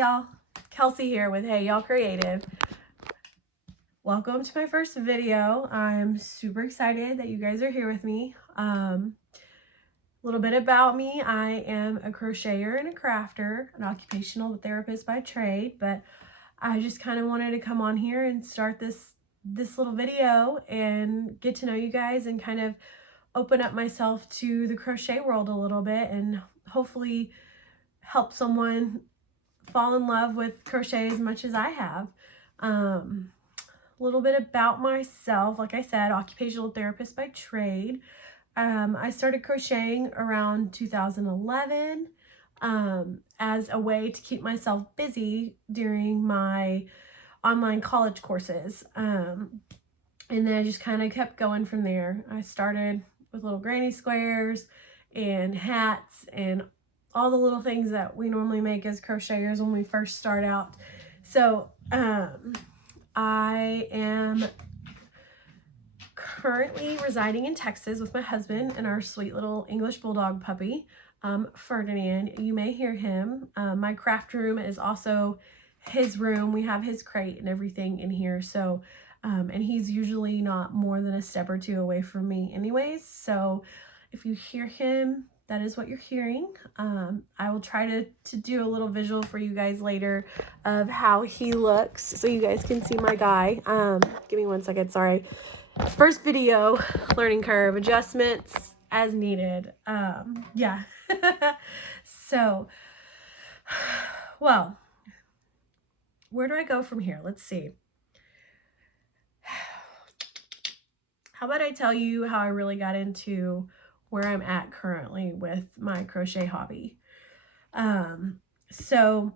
y'all, Kelsey here with Hey Y'all Creative. Welcome to my first video. I'm super excited that you guys are here with me. A little bit about me. I am a crocheter and a crafter, an occupational therapist by trade, but I just kind of wanted to come on here and start this little video and get to know you guys and kind of open up myself to the crochet world a little bit and hopefully help someone fall in love with crochet as much as I have. A little bit about myself. Like I said, occupational therapist by trade. I started crocheting around 2011 as a way to keep myself busy during my online college courses. And then I just kind of kept going from there. I started with little granny squares and hats and all the little things that we normally make as crocheters when we first start out. So I am currently residing in Texas with my husband and our sweet little English bulldog puppy, Ferdinand. You may hear him. My craft room is also his room. We have his crate and everything in here. So, and he's usually not more than a step or two away from me anyways. So if you hear him, that is what you're hearing. I will try to do a little visual for you guys later of how he looks so you guys can see my guy. Give me 1 second, sorry. First video, learning curve, adjustments as needed. Yeah. So, well, where do I go from here? Let's see. How about I tell you how I really got into where I'm at currently with my crochet hobby. So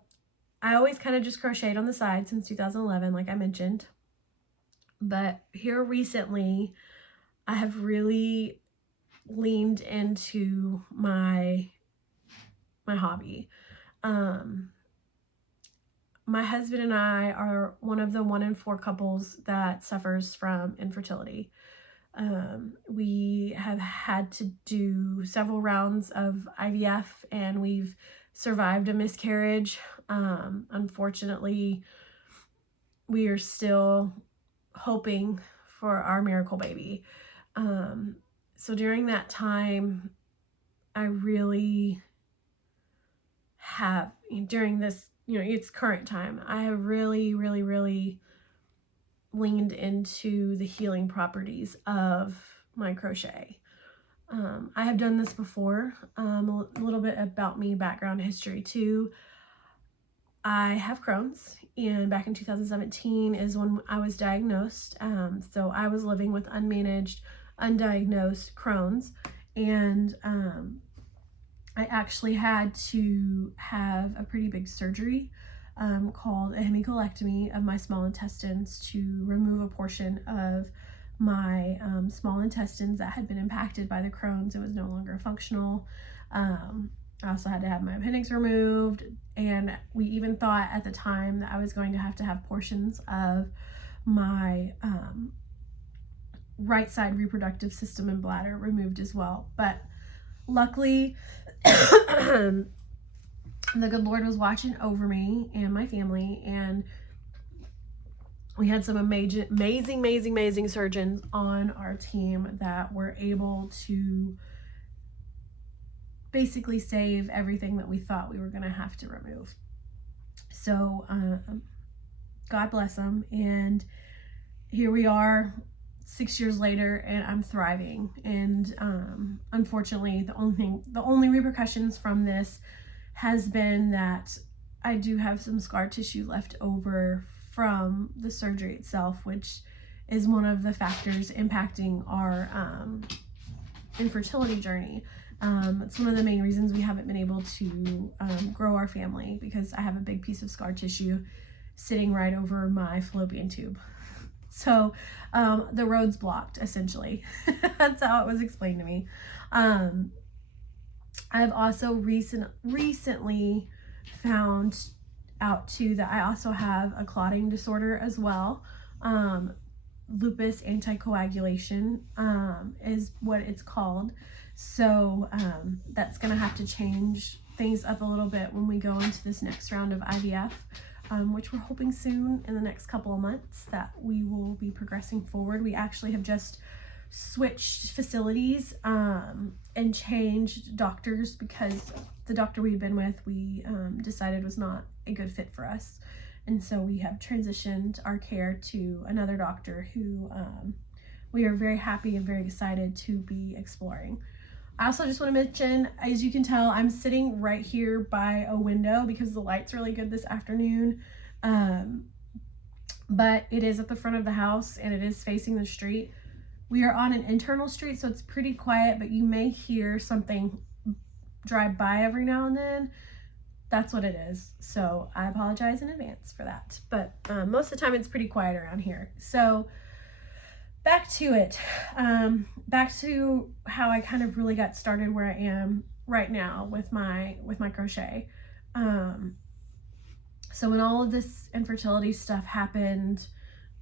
I always kind of just crocheted on the side since 2011, like I mentioned. But here recently, I have really leaned into my hobby. My husband and I are one of the 1 in 4 couples that suffers from infertility. We have had to do several rounds of IVF and we've survived a miscarriage. Unfortunately, we are still hoping for our miracle baby. So during that time, I really have, during this, it's current time, I have really leaned into the healing properties of my crochet. I have done this before. A little bit about me, background history too. I have Crohn's, and back in 2017 is when I was diagnosed. So I was living with unmanaged, undiagnosed Crohn's, and I actually had to have a pretty big surgery called a hemicolectomy of my small intestines to remove a portion of my small intestines that had been impacted by the Crohn's. It was no longer functional. I also had to have my appendix removed, and we even thought at the time that I was going to have portions of my right side reproductive system and bladder removed as well. But luckily, the good Lord was watching over me and my family, and we had some amazing surgeons on our team that were able to basically save everything that we thought we were going to have to remove. So God bless them, and here we are 6 years later, and I'm thriving. And unfortunately, the only repercussions from this has been that I do have some scar tissue left over from the surgery itself, which is one of the factors impacting our infertility journey. It's one of the main reasons we haven't been able to grow our family, because I have a big piece of scar tissue sitting right over my fallopian tube. So the road's blocked, essentially. That's how it was explained to me. I've also recently found out too that I also have a clotting disorder as well. Lupus anticoagulation is what it's called. So that's gonna have to change things up a little bit when we go into this next round of IVF, which we're hoping soon in the next couple of months that we will be progressing forward. We actually have just switched facilities and changed doctors because the doctor we've been with, we decided was not a good fit for us. And so we have transitioned our care to another doctor who we are very happy and very excited to be exploring. I also just want to mention, as you can tell, I'm sitting right here by a window because the light's really good this afternoon. But it is at the front of the house and it is facing the street. We are on an internal street, so it's pretty quiet, but you may hear something drive by every now and then. That's what it is. So I apologize in advance for that. But most of the time it's pretty quiet around here. So back to it. Back to how I kind of really got started where I am right now with my crochet. So when all of this infertility stuff happened,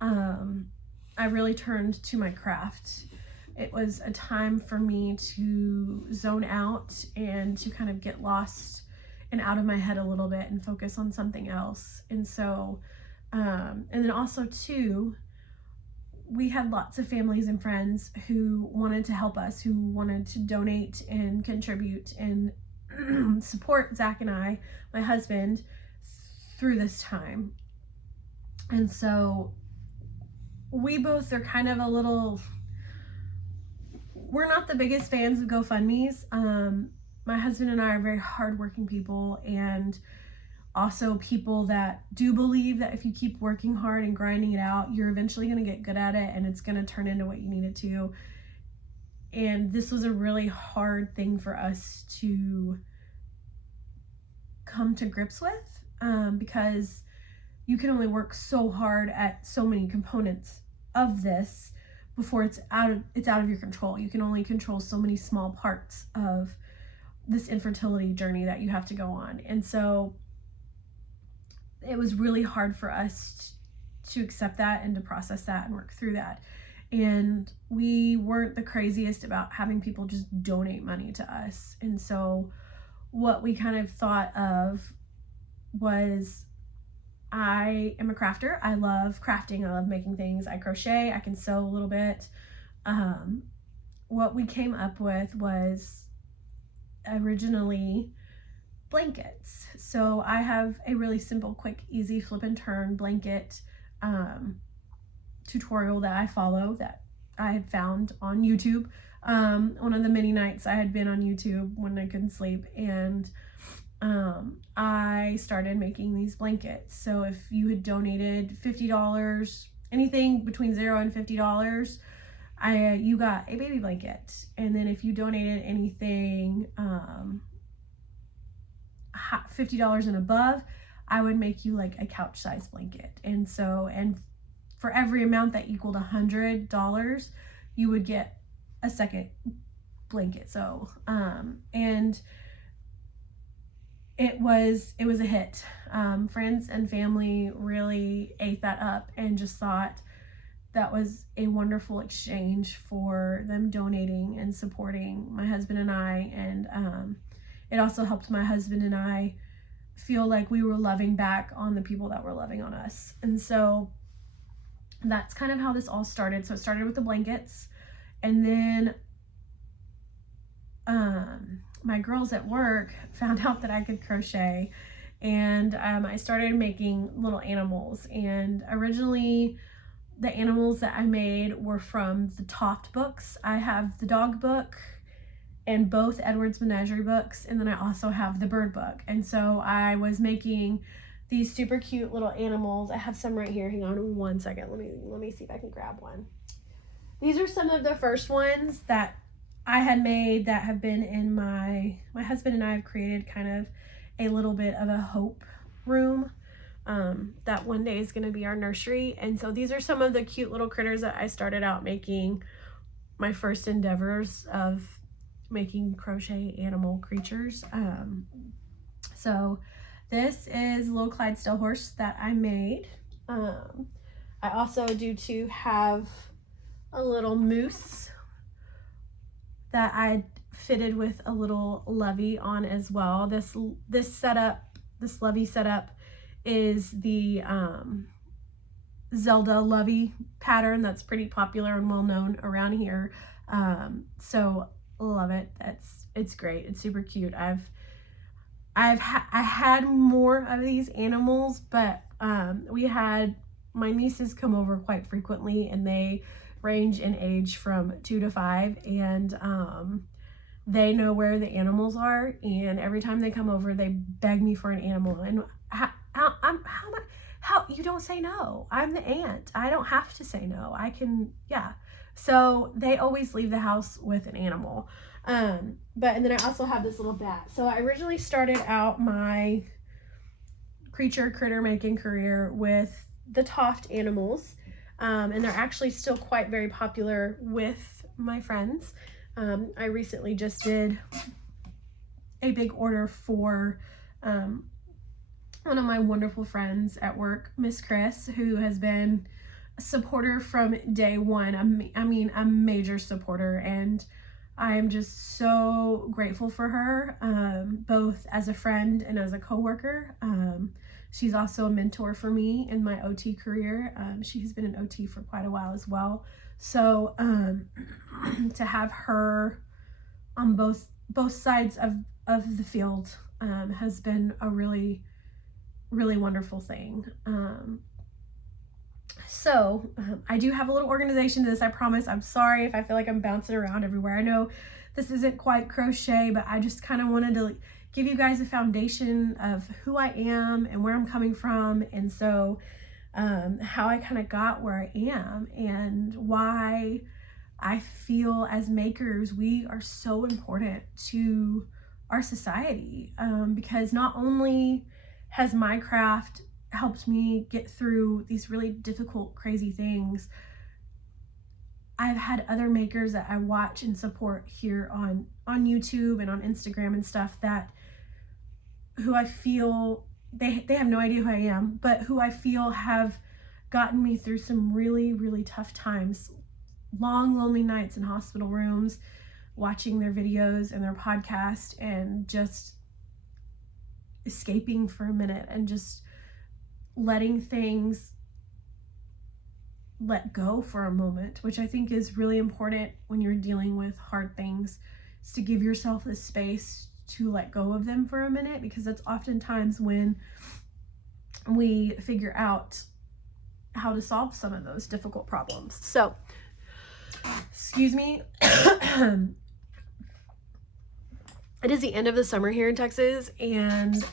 I really turned to my craft. It was a time for me to zone out and to kind of get lost and out of my head a little bit and focus on something else. And so, and then also too, we had lots of families and friends who wanted to help us, who wanted to donate and contribute and support Zach and I, my husband, through this time. And so we both are kind of a little, we're not the biggest fans of GoFundMes. My husband and I are very hardworking people, and also people that do believe that if you keep working hard and grinding it out, you're eventually going to get good at it and it's going to turn into what you need it to. And this was a really hard thing for us to come to grips with, because you can only work so hard at so many components of this before it's out of your control. You can only control so many small parts of this infertility journey that you have to go on. And so it was really hard for us to accept that and to process that and work through that. And we weren't the craziest about having people just donate money to us. And so what we kind of thought of was, I am a crafter. I love crafting. I love making things. I crochet. I can sew a little bit. What we came up with was originally blankets. So I have a really simple, quick, easy flip and turn blanket tutorial that I follow that I had found on YouTube. One of the many nights I had been on YouTube when I couldn't sleep, and I started making these blankets. So if you had donated $50, anything between $0 and $50, you got a baby blanket. And then if you donated anything $50 and above, I would make you like a couch size blanket. And so, and for every amount that equaled $100, you would get a second blanket. So and it was a hit. Friends and family really ate that up and just thought that was a wonderful exchange for them donating and supporting my husband and I. And it also helped my husband and I feel like we were loving back on the people that were loving on us. And so that's kind of how this all started. So it started with the blankets, and then my girls at work found out that I could crochet, and I started making little animals. And originally the animals that I made were from the Toft books. I have the dog book and both Edward's Menagerie books, and then I also have the bird book. And so I was making these super cute little animals. I have some right here. Hang on one second. Let me see if I can grab one. These are some of the first ones that I had made that have been in my husband and I have created kind of a little bit of a hope room that one day is going to be our nursery. And so these are some of the cute little critters that I started out making, my first endeavors of making crochet animal creatures. So this is a little Clydesdale horse that I made. I also do too have a little moose that I fitted with a little lovey on as well. This lovey setup is the Zelda lovey pattern that's pretty popular and well known around here. So love it. It's great. It's super cute. I had more of these animals, but we had my nieces come over quite frequently, and they range in age from 2 to 5, and they know where the animals are, and every time they come over they beg me for an animal. And how you don't say no. I'm the aunt. I don't have to say no. I can, yeah. So they always leave the house with an animal. And then I also have this little bat. So I originally started out my critter making career with the Toft animals, and they're actually still quite very popular with my friends. I recently just did a big order for one of my wonderful friends at work, Miss Chris, who has been a supporter from day one. I mean, a major supporter, and I am just so grateful for her, both as a friend and as a coworker. She's also a mentor for me in my OT career. She has been an OT for quite a while as well. So to have her on both sides of the field has been a really, really wonderful thing. So I do have a little organization to this, I promise. I'm sorry if I feel like I'm bouncing around everywhere. I know this isn't quite crochet, but I just kind of wanted to give you guys a foundation of who I am and where I'm coming from, and so how I kind of got where I am, and why I feel as makers we are so important to our society, because not only has my craft helped me get through these really difficult, crazy things, I've had other makers that I watch and support here on YouTube and on Instagram and stuff, that who I feel they have no idea who I am, but who I feel have gotten me through some really, really tough times, long, lonely nights in hospital rooms, watching their videos and their podcast, and just escaping for a minute and just letting things let go for a moment, which I think is really important when you're dealing with hard things, is to give yourself the space to let go of them for a minute, because that's oftentimes when we figure out how to solve some of those difficult problems. So, excuse me. It is the end of the summer here in Texas, and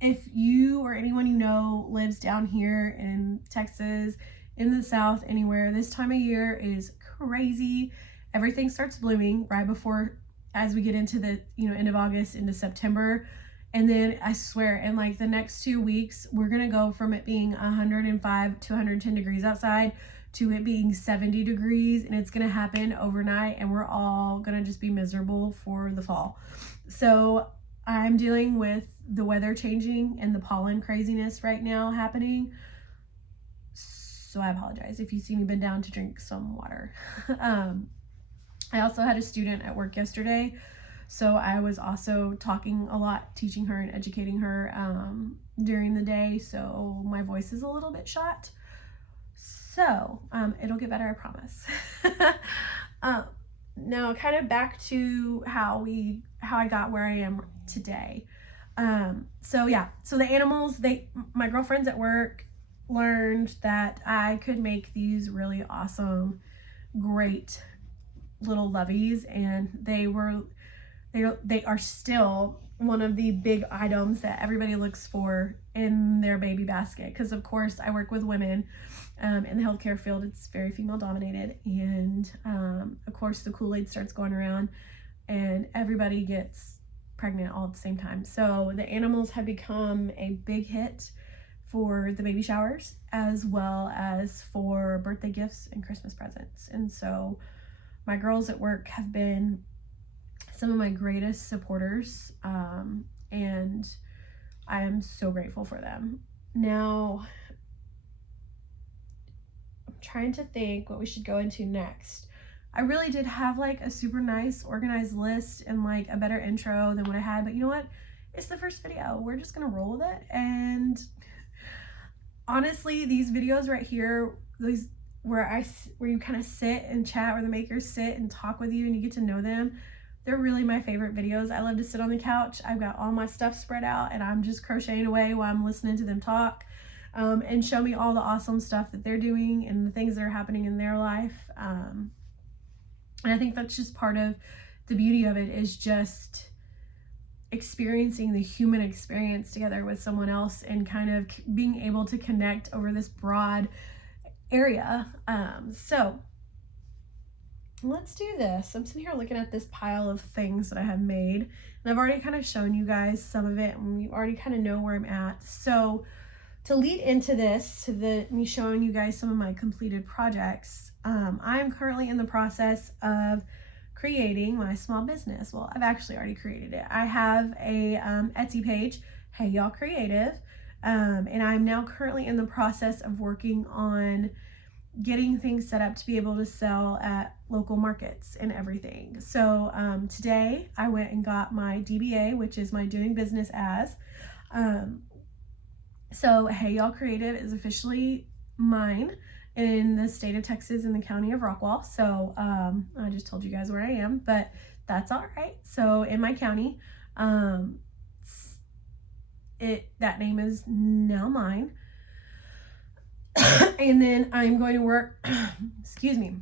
if you or anyone you know lives down here in Texas, in the South, anywhere, this time of year is crazy. Everything starts blooming right before, as we get into the end of August into September. And then I swear, in like the next 2 weeks, we're gonna go from it being 105 to 110 degrees outside to it being 70 degrees, and it's gonna happen overnight, and we're all gonna just be miserable for the fall. So I'm dealing with the weather changing and the pollen craziness right now happening. So I apologize if you see me bend down to drink some water. I also had a student at work yesterday, so I was also talking a lot, teaching her and educating her during the day, so my voice is a little bit shot. So it'll get better, I promise. Now kind of back to how I got where I am today. So the animals, my girlfriends at work learned that I could make these really awesome, great little loveys, and they are still one of the big items that everybody looks for in their baby basket, because of course I work with women in the healthcare field. It's very female dominated, and of course the Kool-Aid starts going around and everybody gets pregnant all at the same time. So the animals have become a big hit for the baby showers, as well as for birthday gifts and Christmas presents. And so my girls at work have been some of my greatest supporters, and I am so grateful for them. Now, I'm trying to think what we should go into next. I really did have like a super nice organized list and like a better intro than what I had, but you know what? It's the first video. We're just gonna roll with it. And honestly, these videos right here, these where you kind of sit and chat, where the makers sit and talk with you and you get to know them, they're really my favorite videos. I love to sit on the couch. I've got all my stuff spread out and I'm just crocheting away while I'm listening to them talk, and show me all the awesome stuff that they're doing and the things that are happening in their life. And I think that's just part of the beauty of it, is just experiencing the human experience together with someone else and kind of being able to connect over this broad area. So let's do this. I'm sitting here looking at this pile of things that I have made, and I've already kind of shown you guys some of it, and you already kind of know where I'm at. So to lead into this, to me showing you guys some of my completed projects, I'm currently in the process of creating my small business. Well, I've actually already created it. I have a Etsy page, Hey Y'all Creative, and I'm now currently in the process of working on getting things set up to be able to sell at local markets and everything. So today I went and got my DBA, which is my doing business as. So Hey Y'all Creative is officially mine in the state of Texas, in the county of Rockwall. So I just told you guys where I am, but that's all right. So in my county, that name is now mine. And then I'm going to work, excuse me,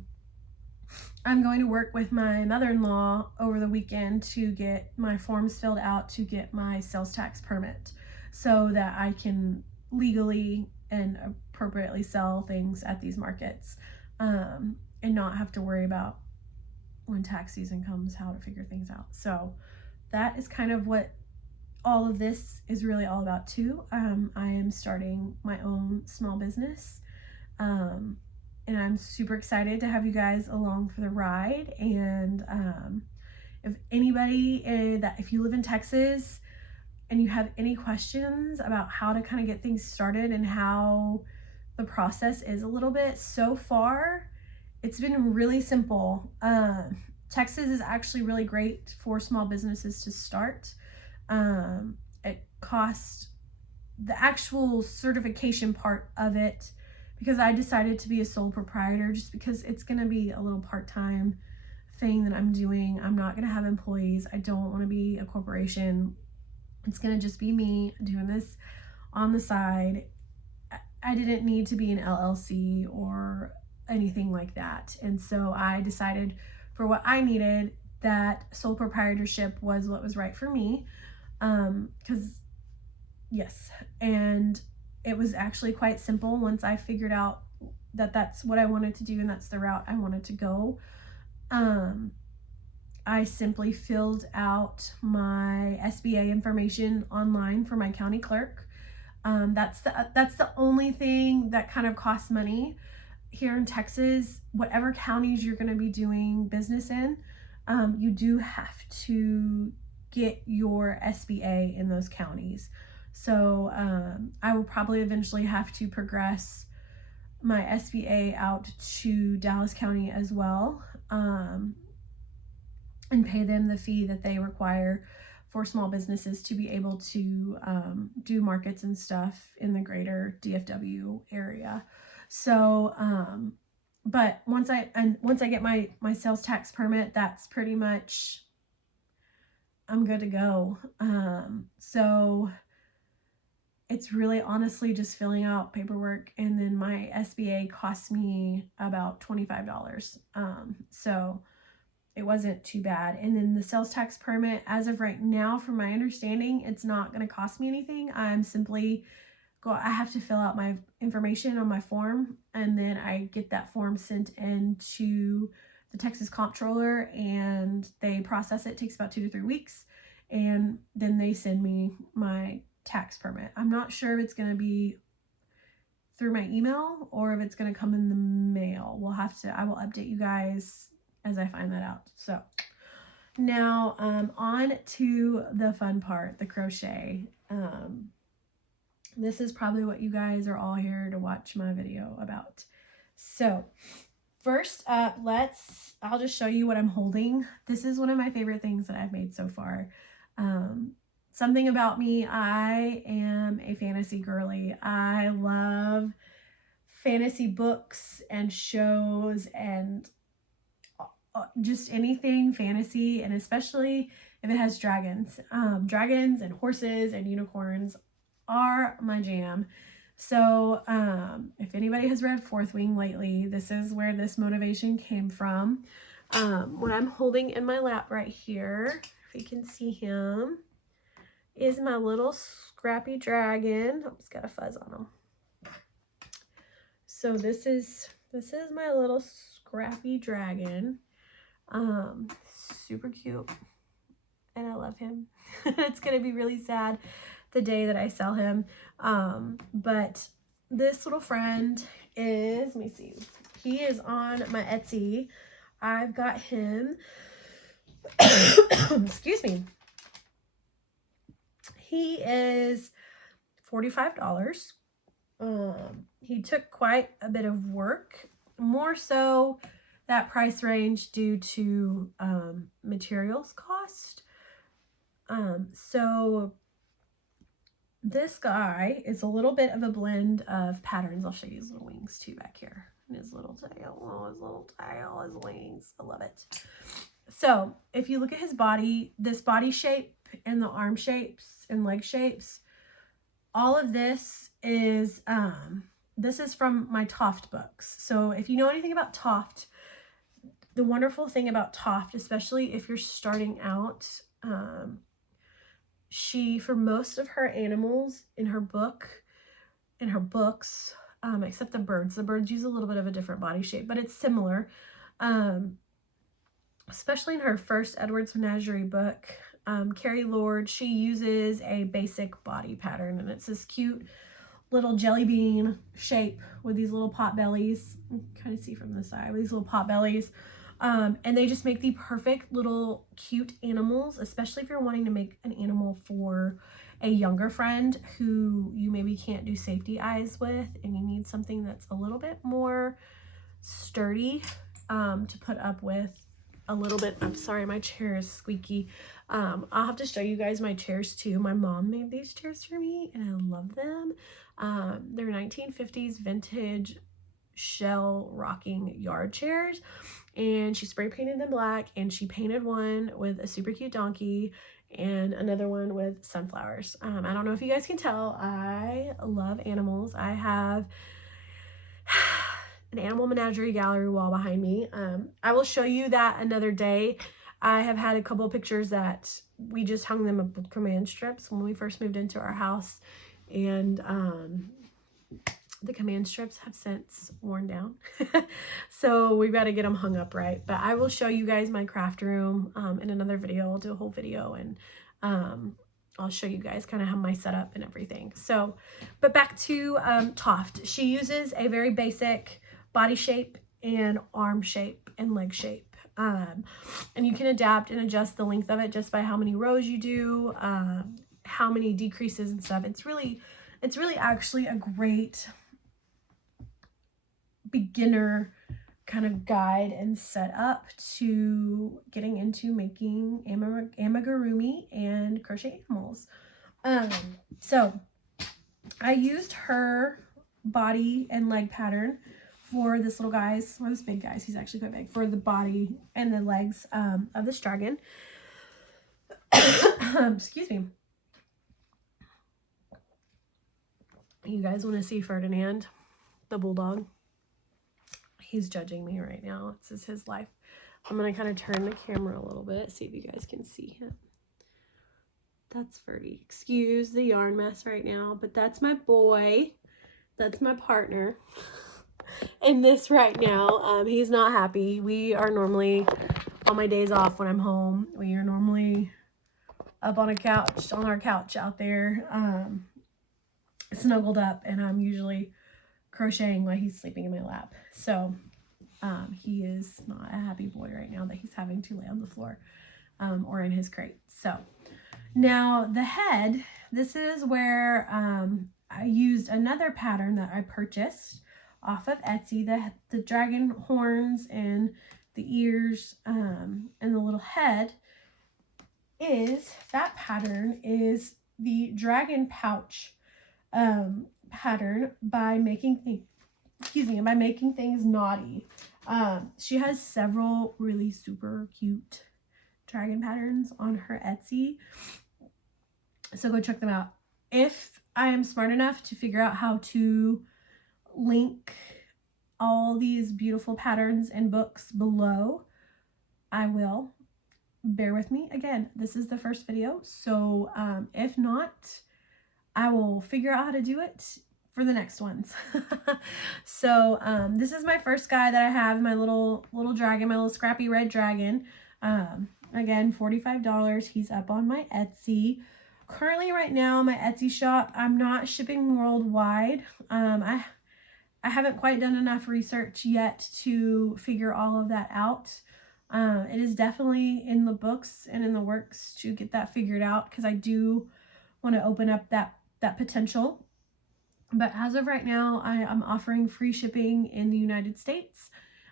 I'm going to work with my mother-in-law over the weekend to get my forms filled out to get my sales tax permit, so that I can legally and appropriately sell things at these markets, and not have to worry about when tax season comes how to figure things out. So that is kind of what all of this is really all about too. I am starting my own small business, and I'm super excited to have you guys along for the ride. And if anybody if you live in Texas and you have any questions about how to kind of get things started and how the process is a little bit, so far it's been really simple. Texas is actually really great for small businesses to start. It costs the actual certification part of it, because I decided to be a sole proprietor, just because it's going to be a little part-time thing that I'm doing. I'm not going to have employees. I don't want to be a corporation. It's going to just be me doing this on the side. I didn't need to be an LLC or anything like that. And so I decided for what I needed that sole proprietorship was what was right for me. Because yes, and it was actually quite simple once I figured out that that's what I wanted to do and that's the route I wanted to go. I simply filled out my SBA information online for my county clerk. That's the only thing that kind of costs money here in Texas. Whatever counties you're going to be doing business in, you do have to get your SBA in those counties. So I will probably eventually have to progress my SBA out to Dallas County as well, and pay them the fee that they require for small businesses to be able to do markets and stuff in the greater DFW area. So, but once I get my sales tax permit, that's pretty much, I'm good to go. So it's really honestly just filling out paperwork, and then my SBA cost me about $25. So it wasn't too bad. And then the sales tax permit, as of right now, from my understanding, it's not going to cost me anything. I have to fill out my information on my form, and then I get that form sent in to the Texas Comptroller, and they process it. It takes about 2 to 3 weeks, and then they send me my tax permit. I'm not sure if it's going to be through my email or if it's going to come in the mail. I will update you guys as I find that out. So now on to the fun part, the crochet. This is probably what you guys are all here to watch my video about. So First up, I'll just show you what I'm holding. This is one of my favorite things that I've made so far. Something about me, I am a fantasy girly. I love fantasy books and shows and just anything fantasy, and especially if it has dragons. Dragons and horses and unicorns are my jam. So if anybody has read Fourth Wing lately, this is where this motivation came from. What I'm holding in my lap right here, if you can see him, is my little scrappy dragon. Oh, it's got a fuzz on him. So this is my little scrappy dragon. Super cute, and I love him. It's gonna be really sad the day that I sell him. But this little friend is, let me see, he is on my Etsy. I've got him excuse me, he is $45. He took quite a bit of work, more so that price range due to materials cost. So this guy is a little bit of a blend of patterns. I'll show you his little wings too back here. And his little tail, oh, his little tail, his wings. I love it. So if you look at his body, this body shape and the arm shapes and leg shapes, all of this is from my Toft books. So if you know anything about Toft, the wonderful thing about Toft, especially if you're starting out, she, for most of her animals in her books, except the birds use a little bit of a different body shape, but it's similar. Especially in her first Edward's Menagerie book, Kerry Lord, she uses a basic body pattern, and it's this cute little jelly bean shape with these little pot bellies. You can kind of see from the side with these little pot bellies. And they just make the perfect little cute animals, especially if you're wanting to make an animal for a younger friend who you maybe can't do safety eyes with, and you need something that's a little bit more sturdy to put up with a little bit. I'm sorry, my chair is squeaky. I'll have to show you guys my chairs too. My mom made these chairs for me, and I love them. They're 1950s vintage shell rocking yard chairs, and she spray painted them black, and she painted one with a super cute donkey and another one with sunflowers. I don't know if you guys can tell, I love animals. I have an animal menagerie gallery wall behind me. I will show you that another day. I have had a couple of pictures that we just hung them up with command strips when we first moved into our house, and the command strips have since worn down. So we've got to get them hung up right. But I will show you guys my craft room in another video. I'll do a whole video, and I'll show you guys kind of how my setup and everything. So, but back to Toft. She uses a very basic body shape and arm shape and leg shape. And you can adapt and adjust the length of it just by how many rows you do, how many decreases and stuff. It's really actually a great beginner kind of guide and setup to getting into making amigurumi and crochet animals. So I used her body and leg pattern for this little guy's, or this big guy's, he's actually quite big, for the body and the legs of this dragon. Excuse me. You guys want to see Ferdinand, the bulldog? He's judging me right now. This is his life. I'm going to kind of turn the camera a little bit, see if you guys can see him. That's Ferdy. Excuse the yarn mess right now, but that's my boy. That's my partner. In this right now, he's not happy. We are normally, on my days off when I'm home, we are normally up on our couch out there, snuggled up, and I'm usually crocheting while he's sleeping in my lap. So he is not a happy boy right now that he's having to lay on the floor or in his crate. So now the head, this is where I used another pattern that I purchased off of Etsy. The dragon horns and the ears and the little head that pattern is the dragon pouch pattern by making things naughty. She has several really super cute dragon patterns on her Etsy, so go check them out. If I am smart enough to figure out how to link all these beautiful patterns and books below, I will. Bear with me. Again, this is the first video, so if not, I will figure out how to do it for the next ones. So this is my first guy that I have, my little dragon, my little scrappy red dragon. Again, $45. He's up on my Etsy. Currently right now, my Etsy shop, I'm not shipping worldwide. I haven't quite done enough research yet to figure all of that out. It is definitely in the books and in the works to get that figured out, because I do want to open up that potential. But as of right now, I am offering free shipping in the United States.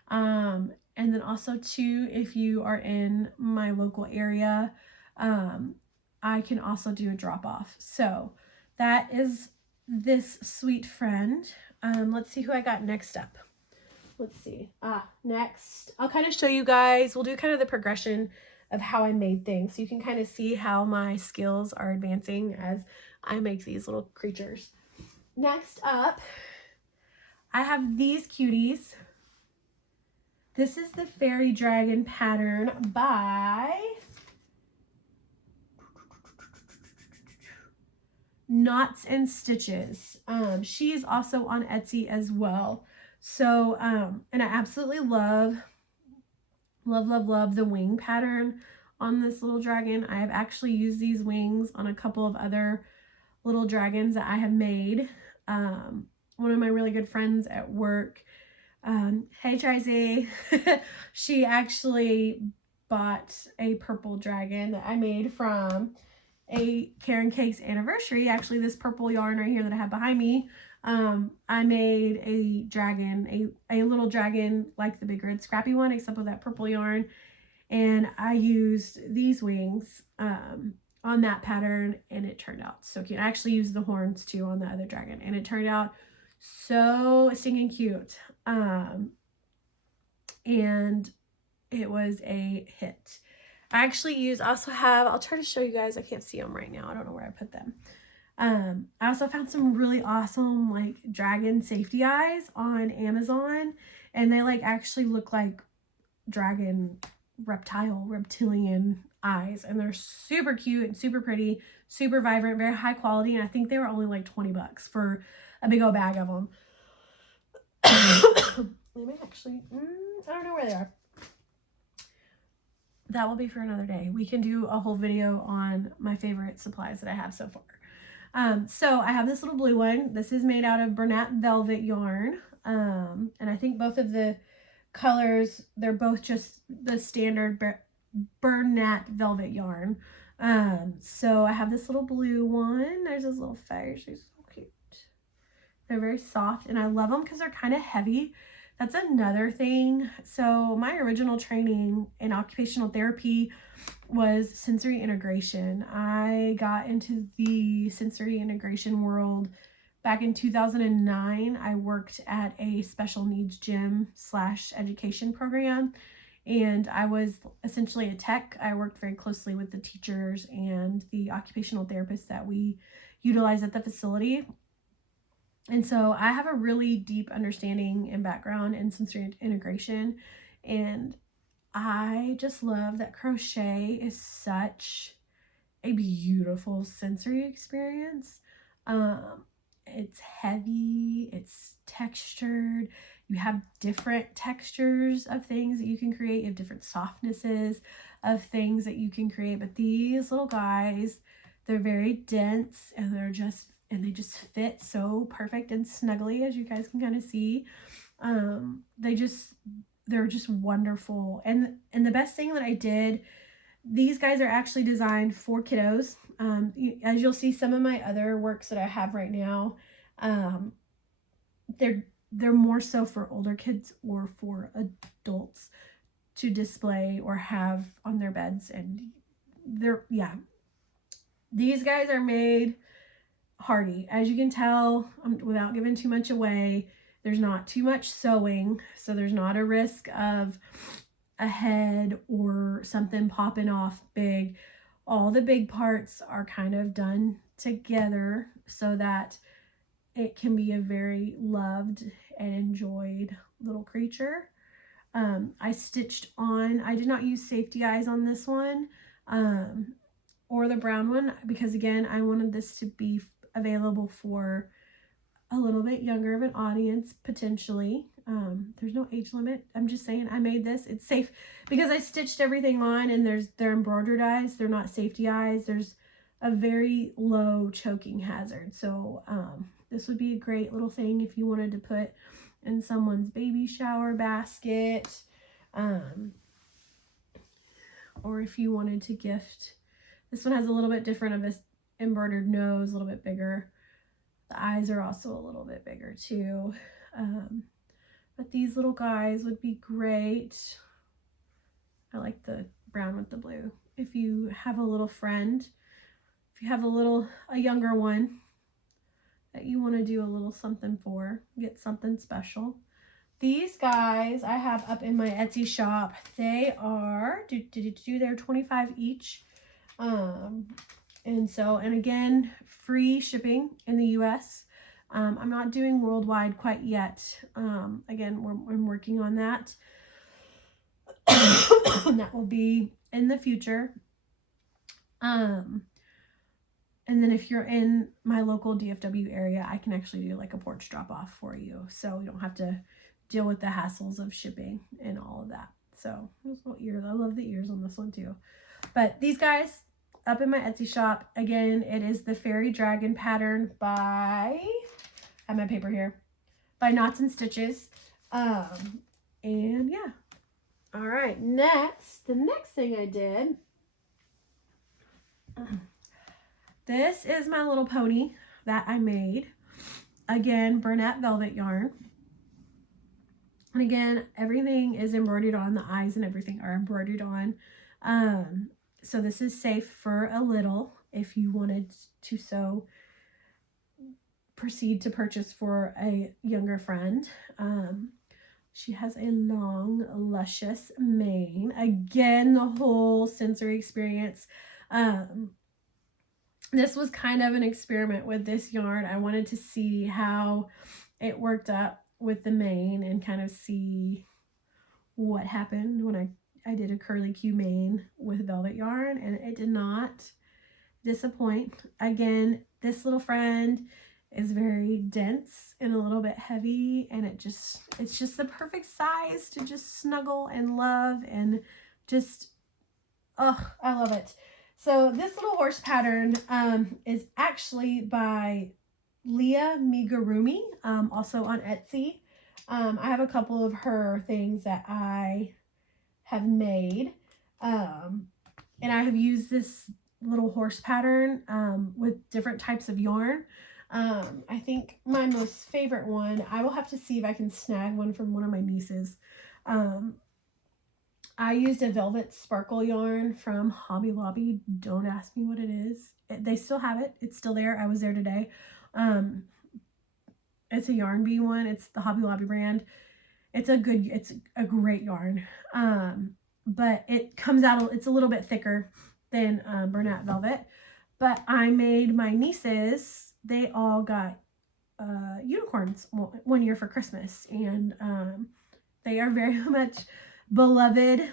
And then also too, if you are in my local area, I can also do a drop off. So that is this sweet friend. Let's see who I got next up. Let's see. Next, I'll kind of show you guys, we'll do kind of the progression of how I made things, so you can kind of see how my skills are advancing as I make these little creatures. Next up, I have these cuties. This is the fairy dragon pattern by Knots and Stitches. She is also on Etsy as well. So, and I absolutely love the wing pattern on this little dragon. I have actually used these wings on a couple of other little dragons that I have made. One of my really good friends at work, hey Tracy, she actually bought a purple dragon that I made from a Karen Cake's anniversary. Actually, this purple yarn right here that I have behind me, I made a dragon, a little dragon like the big red scrappy one, except with that purple yarn, and I used these wings on that pattern, and it turned out so cute. I actually used the horns too on the other dragon, and it turned out so stinking cute. And it was a hit. I actually also have, I'll try to show you guys, I can't see them right now, I don't know where I put them. I also found some really awesome like dragon safety eyes on Amazon, and they like actually look like dragon reptilian eyes, and they're super cute and super pretty, super vibrant, very high quality, and I think they were only like $20 for a big old bag of them. They may actually, I don't know where they are. That will be for another day. We can do a whole video on my favorite supplies that I have so far. So I have this little blue one. This is made out of Bernat velvet yarn. And I think both of the colors, they're both just the standard Bernat velvet yarn. So I have this little blue one. There's this little face. She's so cute. They're very soft, and I love them because they're kind of heavy. That's another thing. So my original training in occupational therapy was sensory integration. I got into the sensory integration world back in 2009. I worked at a special needs gym / education program, and I was essentially a tech. I worked very closely with the teachers and the occupational therapists that we utilize at the facility. And so I have a really deep understanding and background in sensory integration, and I just love that crochet is such a beautiful sensory experience. It's heavy, it's textured, you have different textures of things that you can create, you have different softnesses of things that you can create, but these little guys, they're very dense, and they just fit so perfect and snuggly, as you guys can kind of see. They're just wonderful. And the best thing that I did, these guys are actually designed for kiddos. As you'll see, some of my other works that I have right now, they're they're more so for older kids or for adults to display or have on their beds. And these guys are made hardy. As you can tell, without giving too much away, there's not too much sewing, so there's not a risk of a head or something popping off big. All the big parts are kind of done together so that it can be a very loved and enjoyed little creature. I stitched on, I did not use safety eyes on this one, or the brown one, because again, I wanted this to be available for a little bit younger of an audience, potentially. There's no age limit. I'm just saying I made this. It's safe because I stitched everything on, and they're embroidered eyes. They're not safety eyes. There's a very low choking hazard. So this would be a great little thing if you wanted to put in someone's baby shower basket, or if you wanted to gift. This one has a little bit different of a embroidered nose, a little bit bigger. The eyes are also a little bit bigger too. But these little guys would be great. I like the brown with the blue. If you have a little friend, if you have a younger one that you want to do a little something for, get something special. These guys I have up in my Etsy shop. They are, they're $25 each. And again, free shipping in the US. I'm not doing worldwide quite yet. Again, I'm working on that. And that will be in the future. And then if you're in my local DFW area, I can actually do like a porch drop off for you. So you don't have to deal with the hassles of shipping and all of that. So those little ears, I love the ears on this one too. But these guys up in my Etsy shop, again, it is the Fairy Dragon pattern by, I have my paper here, by Knots and Stitches. And yeah. All right, the next thing I did, this is my little pony that I made. Again, Bernat velvet yarn. And again, everything is embroidered on. The eyes and everything are embroidered on. So this is safe for a little if you wanted to proceed to purchase for a younger friend. She has a long, luscious mane. Again, the whole sensory experience. This was kind of an experiment with this yarn. I wanted to see how it worked up with the mane and kind of see what happened when I did a curly Q mane with velvet yarn, and it did not disappoint. Again, this little friend is very dense and a little bit heavy, and it's just the perfect size to just snuggle and love, and just, oh, I love it. So this little horse pattern is actually by Leah Migurumi, also on Etsy. I have a couple of her things that I have made, and I have used this little horse pattern with different types of yarn. I think my most favorite one, I will have to see if I can snag one from one of my nieces. I used a velvet sparkle yarn from Hobby Lobby. Don't ask me what it is. They still have it. It's still there. I was there today. It's a Yarn Bee one. It's the Hobby Lobby brand. It's a great yarn. But it comes out, it's a little bit thicker than Bernat velvet. But I made my nieces, they all got unicorns one year for Christmas. And they are very much beloved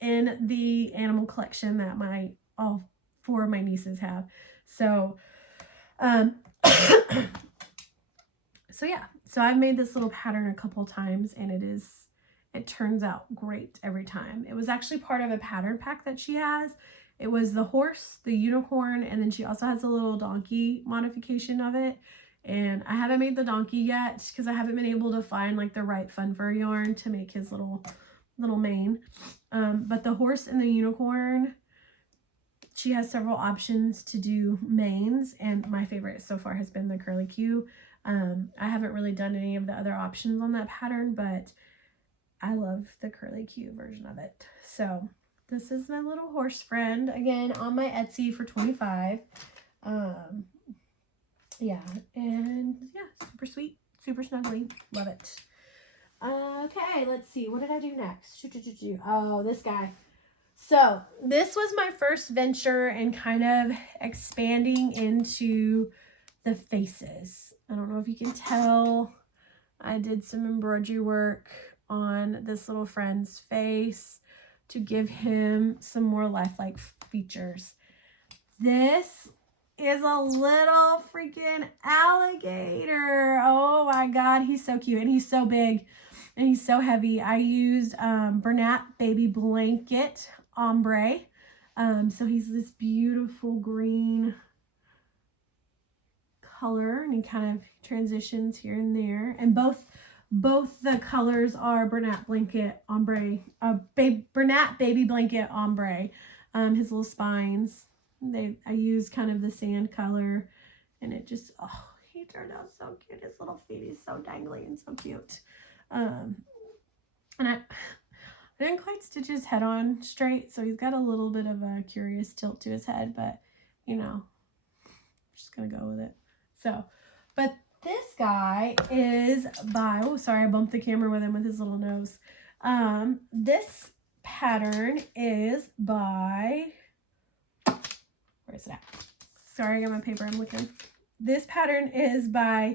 in the animal collection that all four of my nieces have. So so yeah, so I've made this little pattern a couple times, and it turns out great every time. It was actually part of a pattern pack that she has. It was the horse, the unicorn, and then she also has a little donkey modification of it. And I haven't made the donkey yet because I haven't been able to find like the right fun fur yarn to make his little mane. But the horse and the unicorn, she has several options to do mains, and my favorite so far has been the curly Q. I haven't really done any of the other options on that pattern, but I love the curly Q version of it. So this is my little horse friend, again on my Etsy for $25. Yeah, and yeah, super sweet, super snuggly, love it. Okay, let's see, what did I do next? Oh, this guy. So this was my first venture in kind of expanding into the faces. I don't know if you can tell, I did some embroidery work on this little friend's face to give him some more lifelike features. This is a little freaking alligator. Oh my God, he's so cute, and he's so big, and he's so heavy. I used Bernat Baby Blanket Ombre. So he's this beautiful green color, and he kind of transitions here and there. And both the colors are Bernat Blanket Ombre, Bernat Baby Blanket Ombre. His little spines, I used kind of the sand color, and it just, oh, he turned out so cute. His little feet, he's so dangly and so cute. And I didn't quite stitch his head on straight, so he's got a little bit of a curious tilt to his head, but you know, I'm just gonna go with it. So, but this guy is by, oh, sorry, I bumped the camera with him with his little nose. This pattern is by, where is it at? Sorry, I got my paper, I'm looking. This pattern is by,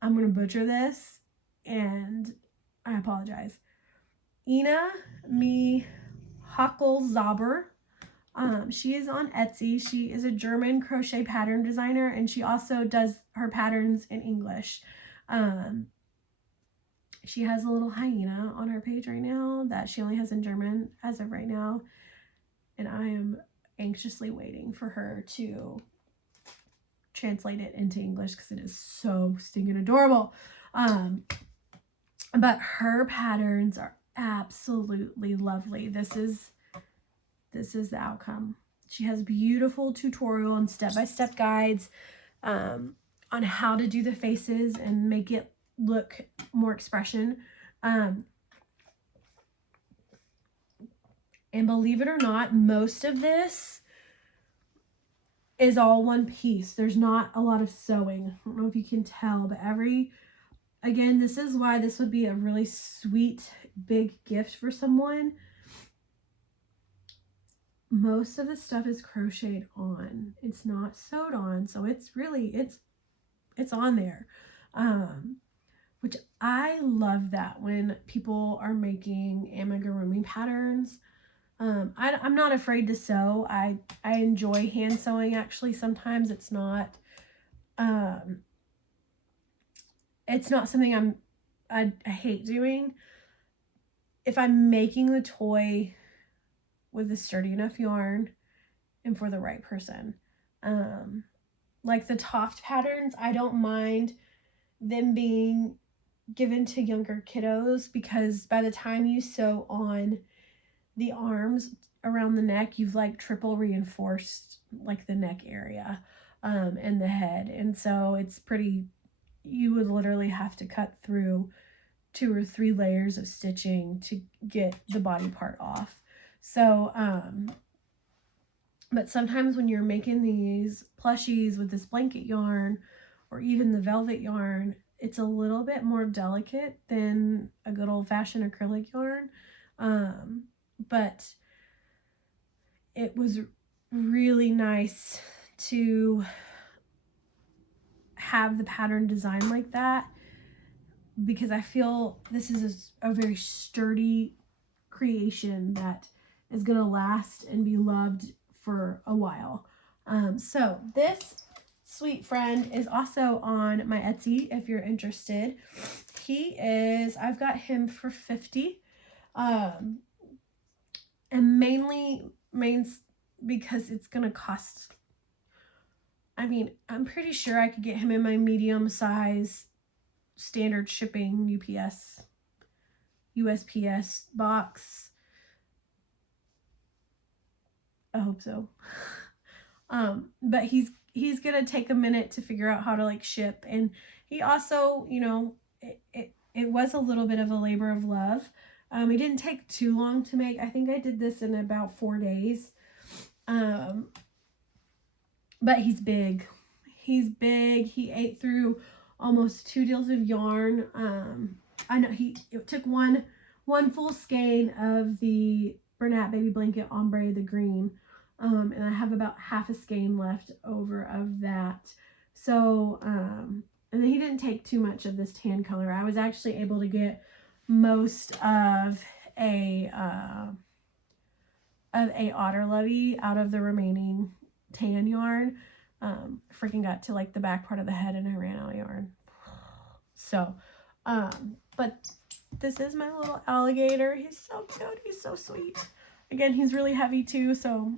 I'm gonna butcher this, and I apologize, Ina Mi Hackelzauber. She is on Etsy. She is a German crochet pattern designer, and she also does her patterns in English. She has a little hyena on her page right now that she only has in German as of right now, and I am anxiously waiting for her to translate it into English because it is so stinking adorable. But her patterns are absolutely lovely. This is the outcome. She has beautiful tutorial and step-by-step guides on how to do the faces and make it look more expression. And believe it or not, most of this is all one piece. There's not a lot of sewing. I don't know if you can tell, but again, this is why this would be a really sweet, big gift for someone. Most of the stuff is crocheted on. It's not sewed on, so it's really, it's on there. Which I love that when people are making amigurumi patterns. I'm not afraid to sew. I enjoy hand sewing, actually. Sometimes it's not something I hate doing. If I'm making the toy with a sturdy enough yarn and for the right person. Like the Toft patterns, I don't mind them being given to younger kiddos, because by the time you sew on the arms around the neck, you've like triple reinforced like the neck area and the head. And so it's pretty, you would literally have to cut through 2 or 3 layers of stitching to get the body part off. So, but sometimes when you're making these plushies with this blanket yarn or even the velvet yarn, it's a little bit more delicate than a good old-fashioned acrylic yarn. But it was really nice to have the pattern designed like that, because I feel this is a very sturdy creation that is going to last and be loved for a while. So this sweet friend is also on my Etsy if you're interested. I've got him for $50. And mainly because it's going to cost, I mean, I'm pretty sure I could get him in my medium size standard shipping USPS box I hope so. But he's gonna take a minute to figure out how to like ship, and he also, you know, it was a little bit of a labor of love. It didn't take too long to make. I think I did this in about 4 days. But he's big. He's big. He ate through almost 2 deals of yarn. I know it took one full skein of the Bernat Baby Blanket Ombre, the green. And I have about half a skein left over of that. So, and then he didn't take too much of this tan color. I was actually able to get most of a otter lovey out of the remaining tan yarn. Freaking got to like the back part of the head and I ran out of yarn. So, but this is my little alligator. He's so cute. He's so sweet. Again, he's really heavy too, so,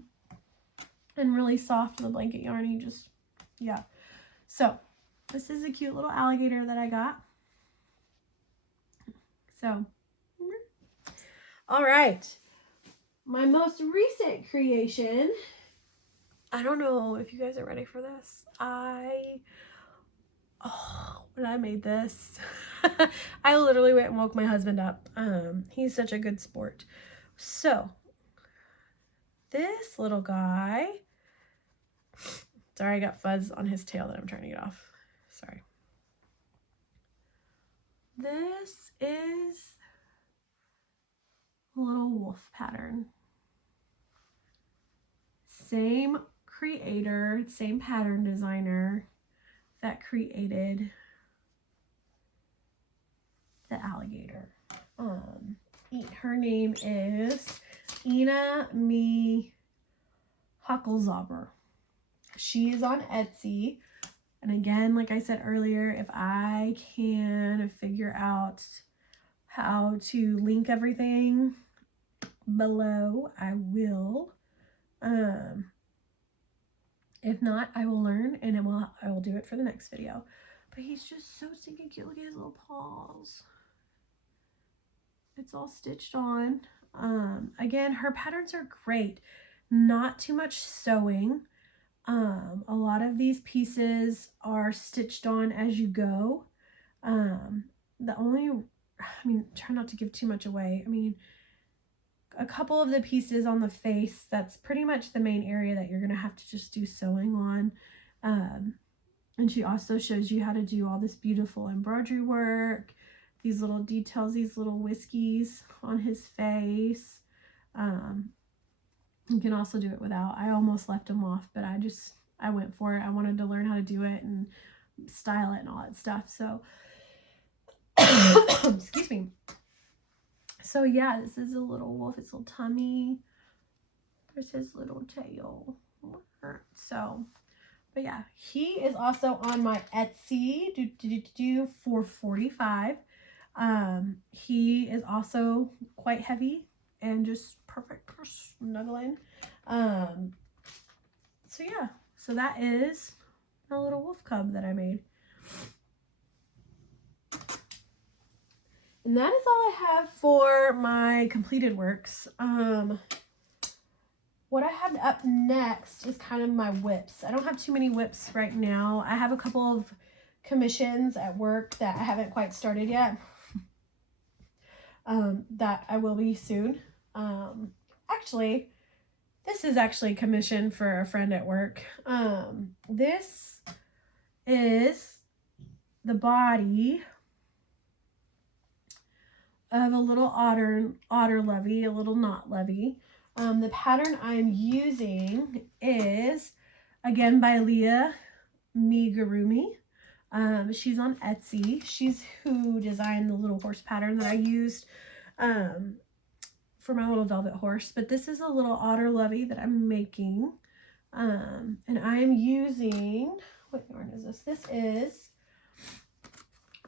and really soft, the blanket yarn. He just, yeah. So, this is a cute little alligator that I got. So, all right. My most recent creation, I don't know if you guys are ready for this. When I made this, I literally went and woke my husband up. He's such a good sport. So, this little guy, sorry, I got fuzz on his tail that I'm trying to get off. Sorry. This is a little wolf pattern. Same creator, same pattern designer that created the alligator. Her name is Ina Me Huckelzauber. She is on Etsy. And again, like I said earlier, if I can figure out how to link everything below, I will. If not, I will learn and I will do it for the next video. But he's just so stinking cute. Look at his little paws. It's all stitched on. Again, her patterns are great. Not too much sewing. A lot of these pieces are stitched on as you go. Try not to give too much away. A couple of the pieces on the face, that's pretty much the main area that you're going to have to just do sewing on. And she also shows you how to do all this beautiful embroidery work, these little details, these little whiskies on his face. You can also do it without. I almost left him off, but I went for it. I wanted to learn how to do it and style it and all that stuff. So, excuse me. So yeah, this is a little wolf. Its little tummy. There's his little tail. So, but yeah, he is also on my Etsy for $45. He is also quite heavy and just perfect for snuggling. So yeah, so that is a little wolf cub that I made. And that is all I have for my completed works. What I have up next is kind of my whips. I don't have too many whips right now. I have a couple of commissions at work that I haven't quite started yet. That I will be soon. Actually, this is actually a commission for a friend at work. This is the body of a little otter lovey, a little knot lovey. The pattern I'm using is, again, by Leah Migurumi. She's on Etsy. She's who designed the little horse pattern that I used for my little velvet horse. But this is a little otter lovey that I'm making. And I'm using, what yarn is this? This is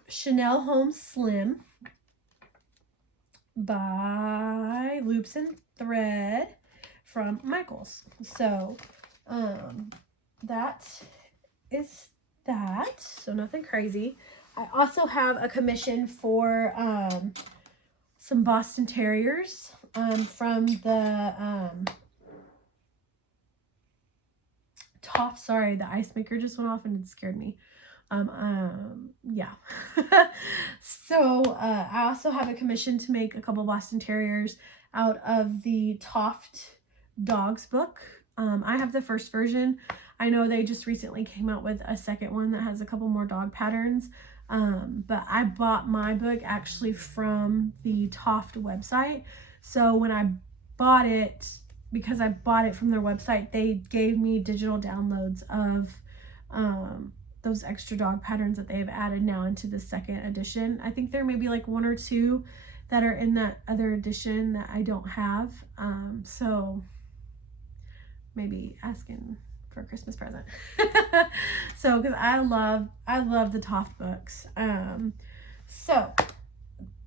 Chanel Home Slim by Loops and Thread from Michaels. So that is that. So nothing crazy. I also have a commission for some Boston Terriers from the Toff, sorry, the ice maker just went off and it scared me. Yeah. So I also have a commission to make a couple Boston Terriers out of the Toft Dogs book. I have the first version. I know they just recently came out with a second one that has a couple more dog patterns. But I bought my book actually from the Toft website. So when I bought it, because I bought it from their website, they gave me digital downloads of those extra dog patterns that they've added now into the second edition. I think there may be like one or two that are in that other edition that I don't have. So maybe asking for a Christmas present. So, because I love the Toft books. So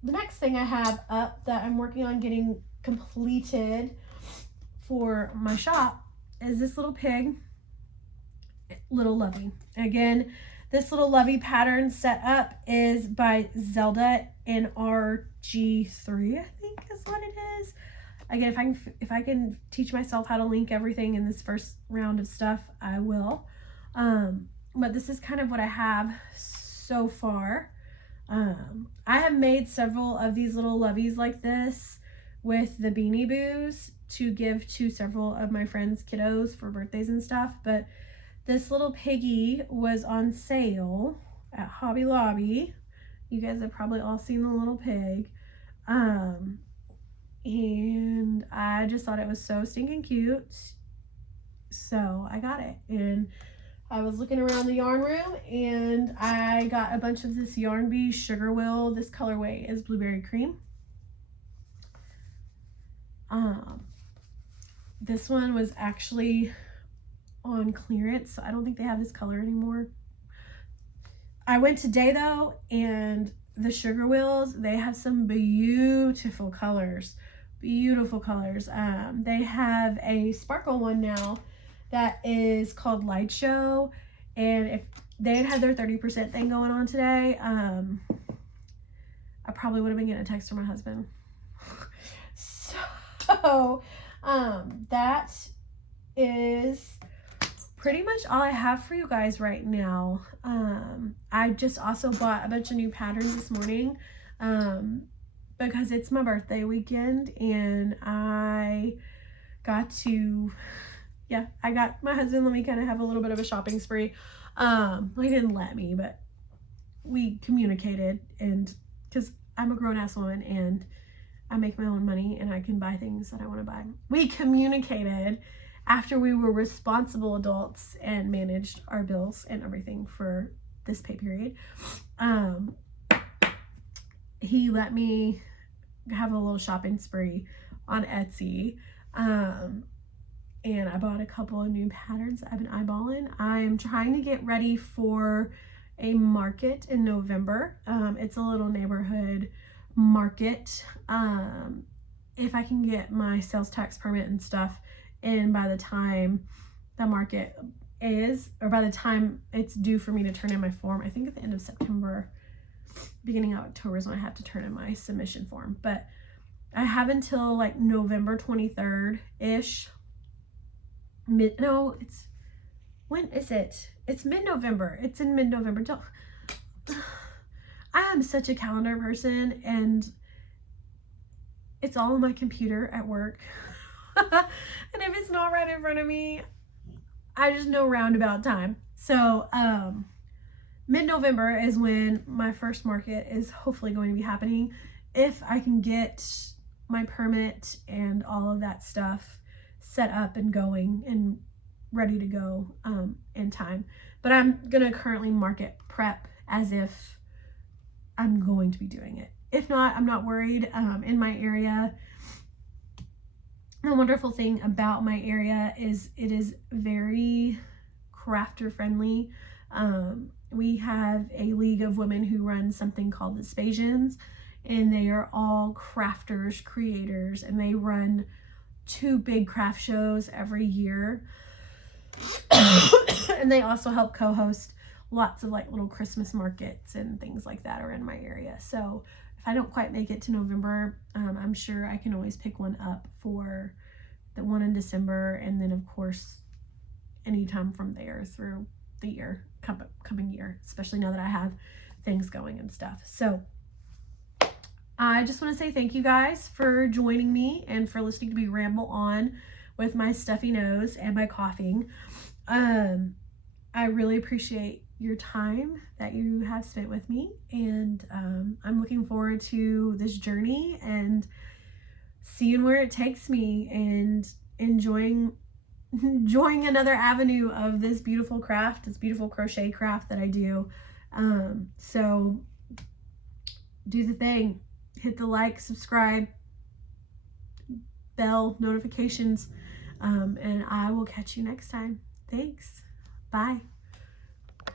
the next thing I have up that I'm working on getting completed for my shop is this little pig, Little Lovey. Again, this Little Lovey pattern set up is by Zelda NRG3, I think is what it is. Again, if I can teach myself how to link everything in this first round of stuff, I will. But this is kind of what I have so far. I have made several of these little loveys like this with the Beanie Boos to give to several of my friends' kiddos for birthdays and stuff. But this little piggy was on sale at Hobby Lobby. You guys have probably all seen the little pig. And I just thought it was so stinking cute. So I got it. And I was looking around the yarn room and I got a bunch of this Yarn Bee Sugar Will. This colorway is Blueberry Cream. This one was actually on clearance, so I don't think they have this color anymore. I went today though, and the Sugar Wills, they have some beautiful colors. Beautiful colors. They have a sparkle one now that is called Light Show, and if they had their 30% thing going on today, I probably would have been getting a text from my husband. So that is pretty much all I have for you guys right now. I just also bought a bunch of new patterns this morning because it's my birthday weekend, and I got to, yeah, I got my husband let me kind of have a little bit of a shopping spree. He didn't let me, but we communicated, and because I'm a grown-ass woman and I make my own money and I can buy things that I want to buy. We communicated after we were responsible adults and managed our bills and everything for this pay period. He let me have a little shopping spree on Etsy. And I bought a couple of new patterns I've been eyeballing. I'm trying to get ready for a market in November. It's a little neighborhood market. If I can get my sales tax permit and stuff in by the time the market is, or by the time it's due for me to turn in my form, I think at the end of September, beginning of October is when I have to turn in my submission form. But I have until like November 23rd-ish. When is it? It's mid-November. It's in mid-November. I am such a calendar person, and it's all on my computer at work. And if it's not right in front of me, I just know roundabout time. So mid-November is when my first market is hopefully going to be happening, if I can get my permit and all of that stuff set up and going and ready to go in time. But I'm gonna currently market prep as if I'm going to be doing it. If not, I'm not worried. In my area, the wonderful thing about my area is it is very crafter friendly. We have a league of women who run something called the Spasians, and they are all crafters, creators, and they run 2 big craft shows every year. And they also help co-host lots of like little Christmas markets and things like that are in my area. So if I don't quite make it to November, I'm sure I can always pick one up for the one in December, and then of course anytime from there through the year, coming year, especially now that I have things going and stuff. So I just want to say thank you guys for joining me and for listening to me ramble on with my stuffy nose and my coughing. I really appreciate your time that you have spent with me, and I'm looking forward to this journey and seeing where it takes me and enjoying another avenue of this beautiful craft, this beautiful crochet craft that I do. So do the thing, hit the like, subscribe, bell notifications, and I will catch you next time. Thanks. Bye.